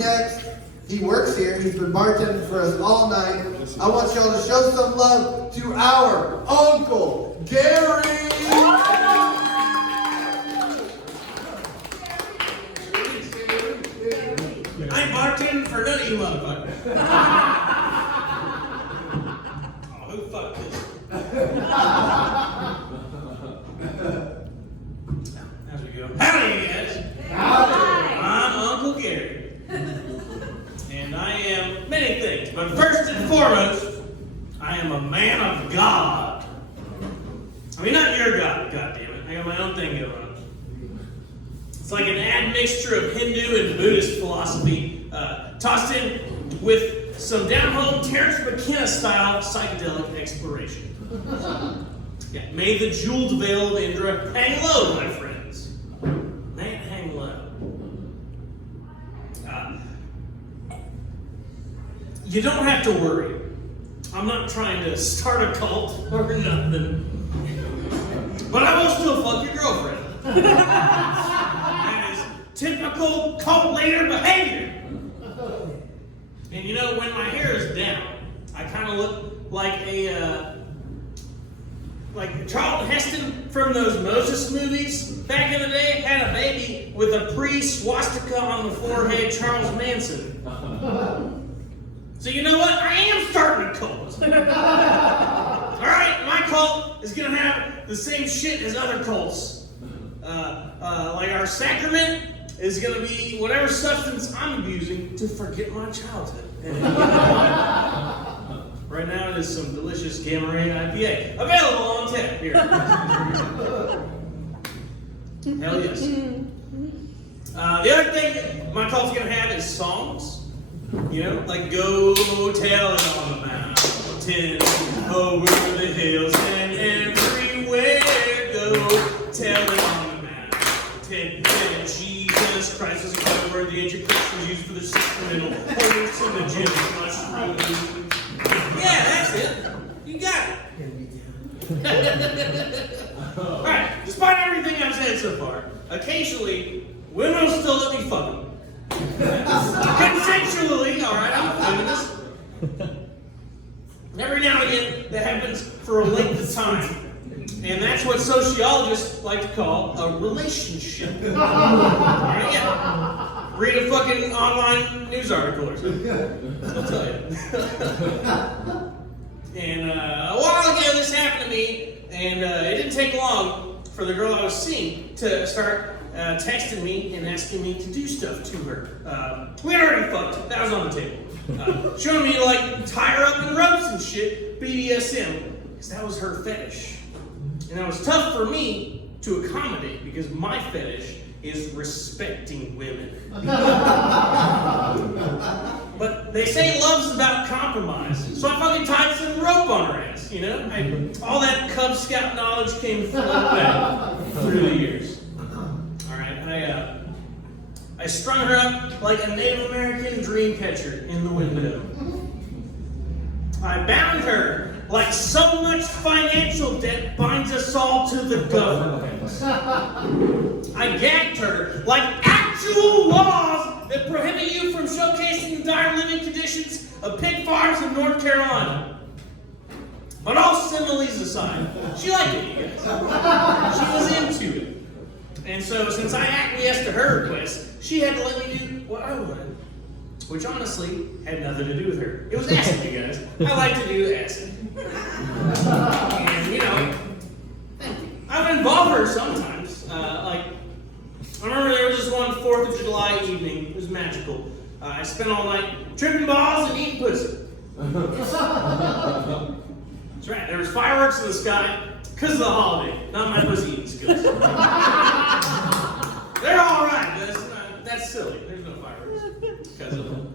next. He works here. He's been bartending for us all night. I want y'all to show some love to our Uncle Gary. I ain't bartending for none of you motherfuckers. Oh, who fucked this? As we go. Howdy, guys. Howdy. I'm Uncle Gary. And I am many things, but first and foremost, I am a man of God. I mean, not your God, goddammit. I got my own thing going on. It's like an admixture of Hindu and Buddhist philosophy, tossed in with some down-home Terrence McKenna-style psychedelic exploration. Yeah, may the jeweled veil of Indra hang low, my friends. May it hang low. You don't have to worry. I'm not trying to start a cult or nothing. But I will still fuck your girlfriend. That is typical cult leader behavior. And you know, when my hair is down, I kind of look like like Charlton Heston from those Moses movies. Back in the day, had a baby with a pre-swastika on the forehead, Charles Manson. So you know what? I am starting a cult. Alright, my cult is going to have the same shit as other cults. Like our sacrament is going to be whatever substance I'm abusing to forget my childhood. Right now it is some delicious Gamma Ray IPA. Available on tap here. Hell yes. The other thing my cult's going to have is songs. You know, like go tell it on the mountain, over the hills and everywhere. Go tell it on the mountain that Jesus Christ was covered the ancient Christians used for the sacramental holiness in the gym mushrooms. Yeah, that's it. You got it. Alright, despite everything I've said so far, occasionally women will still let me fuck them. Consensually, alright, I'm a feminist. Every now and again, that happens for a length of time. And that's what sociologists like to call a relationship. Alright, yeah. Read a fucking online news article or something. I'll tell you. And a while ago, this happened to me, and it didn't take long for the girl I was seeing to start texting me and asking me to do stuff to her. We had already fucked. That was on the table. Showing me to like tie her up in ropes and shit, BDSM, because that was her fetish. And that was tough for me to accommodate because my fetish is respecting women. But they say love's about compromise, so I fucking tied some rope on her ass, you know? All that Cub Scout knowledge came flowing back through the years. I strung her up like a Native American dream catcher in the window. I bound her like so much financial debt binds us all to the government. I gagged her like actual laws that prohibit you from showcasing the dire living conditions of pig farms in North Carolina. But all similes aside, she liked it, you guys. She was into it. And so, since I acquiesced to her request, she had to let me do what I wanted. Which honestly had nothing to do with her. It was acid, you guys. I like to do acid. And, you know, I would involve her sometimes. I remember there was this one 4th of July evening. It was magical. I spent all night tripping balls and eating pussy. That's right. There was fireworks in the sky. Because of the holiday, not my pussy eating skills. They're all right. That's silly. There's no fireworks because of them.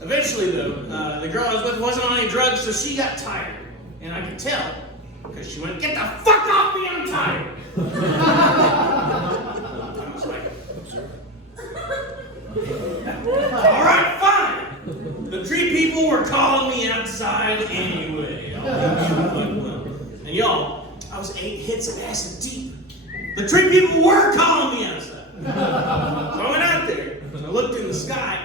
Eventually, though, the girl I was with wasn't on any drugs, so she got tired, and I could tell because she went, "Get the fuck off me! I'm tired." I was like, "All right, fine." The tree people were calling me outside anyway. And y'all, I was 8 hits of acid deep. The tree people were calling me outside. So I went out there, and I looked in the sky,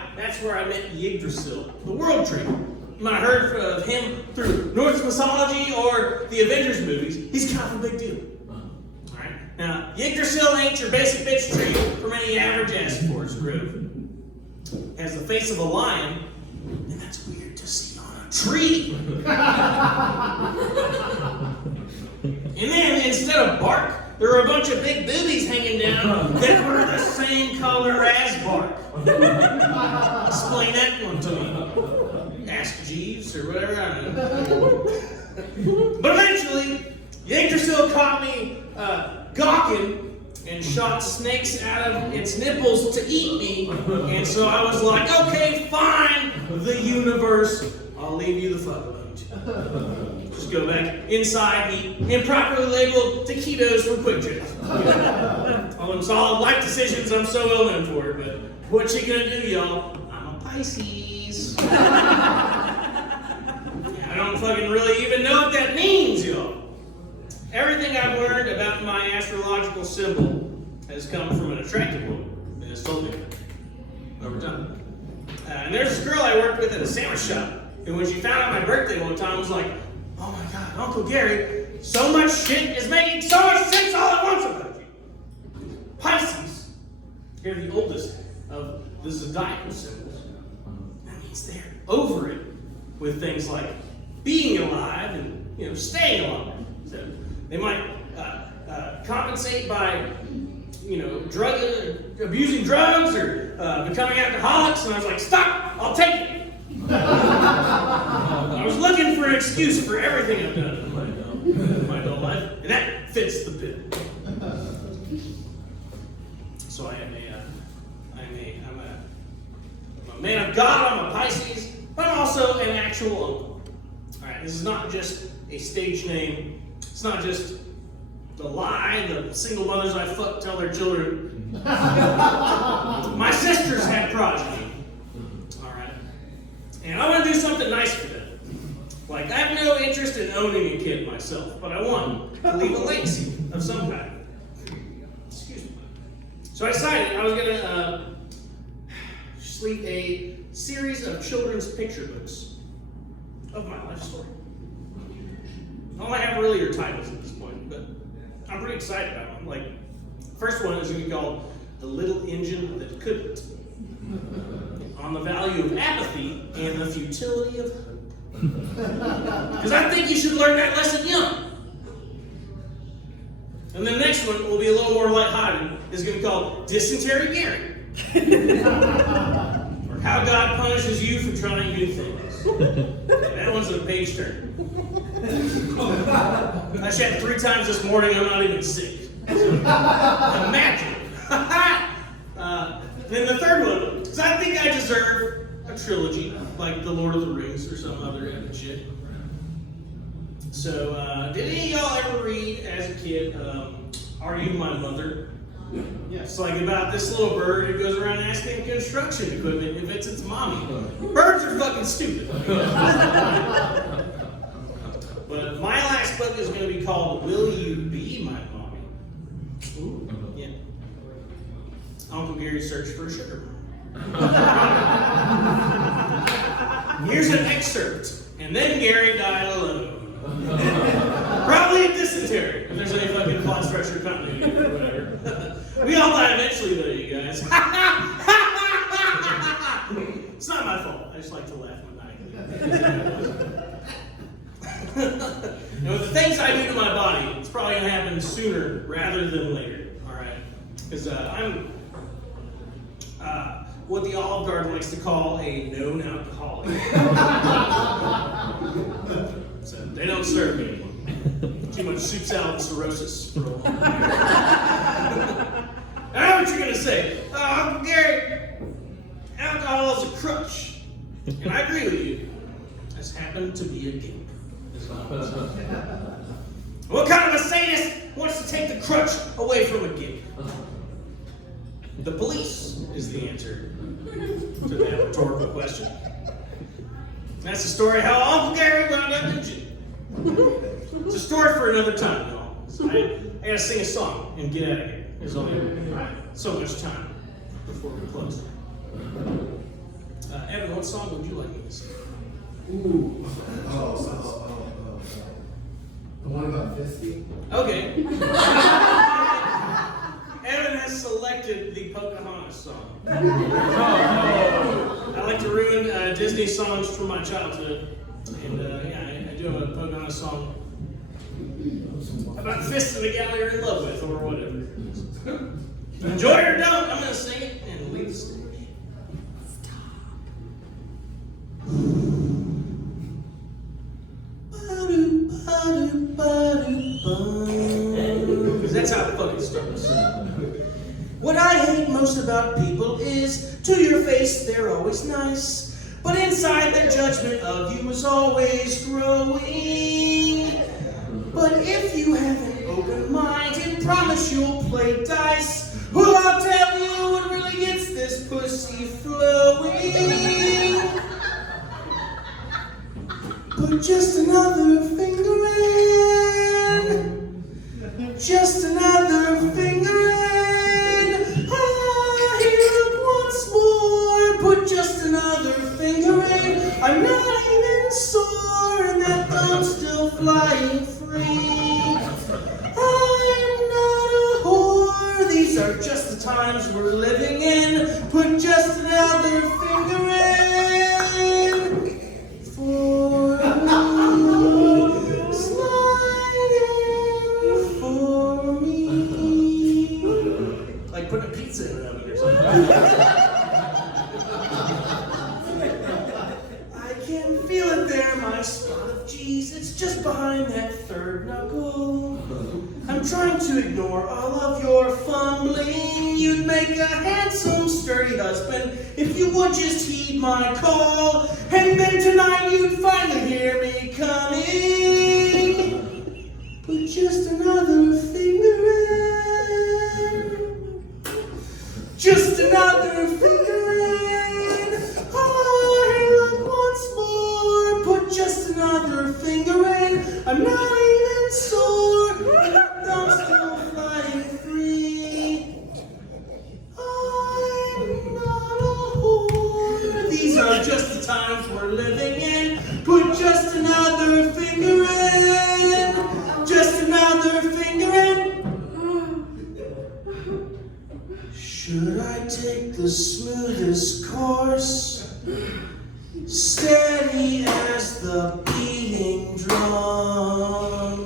met Yggdrasil, the world tree. You might have heard of him through Norse mythology or the Avengers movies. He's kind of a big deal. Alright? Now, Yggdrasil ain't your basic bitch tree from any average ass forest grove. It has the face of a lion, and that's weird to see on a tree. And then, instead of bark, there were a bunch of big boobies hanging down that were the same color as bark. Explain that one to me. Ask Jeeves or whatever, I don't know. But eventually, Yggdrasil caught me gawking and shot snakes out of its nipples to eat me. And so I was like, okay, fine, the universe, I'll leave you the fuck alone. Just go back inside, eat improperly labeled taquitos from Quick Trips. All them solid life decisions I'm so well known for, but what you gonna do, y'all? I'm a Pisces. I don't fucking really even know what that means, y'all. Everything I've learned about my astrological symbol has come from an attractive woman that has told me over time. And there's this girl I worked with at a sandwich shop, and when she found out my birthday one time, was like, oh my God, Uncle Gary, so much shit is making so much sense all at once about you. Pisces, they're the oldest of the zodiacal symbols. That means they're over it with things like being alive and staying alive. So they might compensate by abusing drugs or becoming alcoholics, and I was like, stop, I'll take it. I was looking for an excuse for everything I've done in my adult life, and that fits the bill. So I'm a man of God, I'm a Pisces, but I'm also an actual uncle. Alright, this is not just a stage name, it's not just the lie the single mothers I fuck tell their children. My sisters had progeny. Alright. And I want to do something nice for them. Like, I have no interest in owning a kid myself, but I want to leave a legacy of some kind. Excuse me. So I decided I was going to sleep a series of children's picture books of my life story. All I have really are titles at this point, but I'm pretty excited about them. Like, first one is going to be called The Little Engine That Couldn't. On the value of apathy and the futility of hope. Because I think you should learn that lesson young. And the next one will be a little more lighthearted. It's going to be called Dysentery Gary. Or How God Punishes You for Trying New Things. That one's a page turner. I shat 3 times this morning, I'm not even sick. So, imagine. Then the third one, because I think I deserve a trilogy, like The Lord of the Rings or some other epic shit. So, did any of y'all ever read as a kid, Are You My Mother? Yeah. It's like about this little bird who goes around asking construction equipment if it's its mommy. Birds are fucking stupid. But my last book is going to be called Will You Be My Mommy? Ooh. Yeah. Uncle Gary searched for a sugar mama. Here's an excerpt. And then Gary died alone. Probably a dysentery, if there's any fucking plot structure continuity or whatever. We all die eventually though, you guys. It's not my fault. I just like to laugh maniacally. And with the things I do to my body, it's probably going to happen sooner rather than later. Alright? Because I'm what the Olive Garden likes to call a known alcoholic. So they don't serve me anymore. Too much soup salad cirrhosis. I know what you're going to say. Uncle Gary, alcohol is a crutch. And I agree with you. This happened to be a gimp. What kind of a sadist wants to take the crutch away from a gimp? The police is the answer to that rhetorical question. That's the story of how Uncle Gary wound up in jail. It's a story for another time, y'all. So I gotta sing a song and get out of here. There's only so much time before we close. Evan, what song would you like me to sing? Ooh. The one about fisting? Okay. Evan has selected the Pocahontas song. I like to ruin Disney songs from my childhood. And I do have a Pocahontas song about fisting a gal you're in love with or whatever. Enjoy or don't, I'm going to sing it and leave the stage. Because that's how it fucking starts. What I hate most about people is, to your face they're always nice, but inside their judgment of you is always growing. But if you have an open mind and promise you'll play dice, well, I'll tell you what really gets this pussy flowing. Put just another finger in, just another finger in. Ah, here, look once more. Put just another finger in. I'm not even sore, and that thumb's still flying free. I'm not a whore. These are just the times we're living in. Put just another finger in. For sliding for me. Like putting a pizza in an oven or something. I can feel it there, my spot of cheese. It's just behind that third knuckle. I'm trying to ignore all of your fumbling. You'd make a handsome, sturdy husband if you would just heed my call. And then tonight you'd finally hear me coming. Put just another finger in. Just another finger in. Oh, hey, look once more. Put just another finger in. I'm not even sore. I'm still flying free. I'm not a whore. These are just the times we're living in. Put just another finger in. Just another finger in. Should I take the smoothest course? Steady as the beating drum.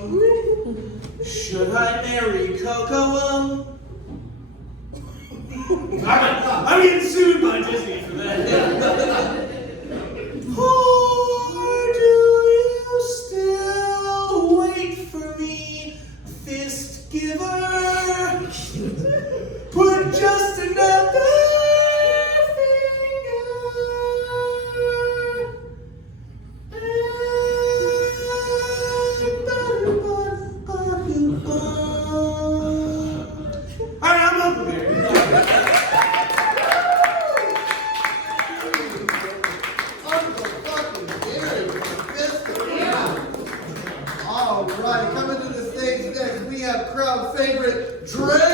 Should I marry Cocoa? I'm getting sued by Disney for that. Or do you still wait for me, fist giver? Put just another finger. Alright, I'm up here. Uncle fucking Gary, All right, coming to the stage next, we have crowd favorite Dre.